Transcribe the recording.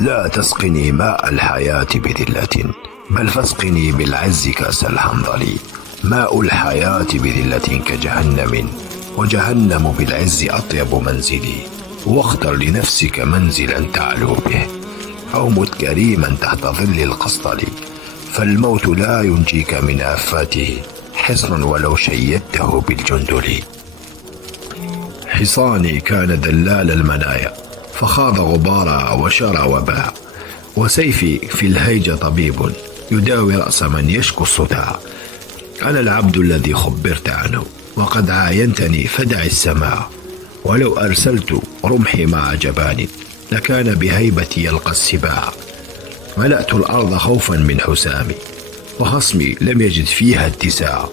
لا تسقني ماء الحياة بذلة، بل فاسقني بالعز كأس الحنظل. ماء الحياة بذلة كجهنم، وجهنم بالعز أطيب منزلي. واختر لنفسك منزلا تعلو به، أو مت كريما تحت ظل القصطل. فالموت لا ينجيك من آفاته، حصن ولو شيدته بالجندل. حصاني كان دلال المنايا، فخاض غبارا وشرى وباع. وسيفي في الهيج طبيب، يداوي رأس من يشكو الصداع. أنا العبد الذي خبرت عنه، وقد عاينتني فدع السماع. ولو أرسلت رمحي مع جبان، لكان بهيبتي يلقى السباع. ملأت الأرض خوفا من حسامي، وخصمي لم يجد فيها اتساع.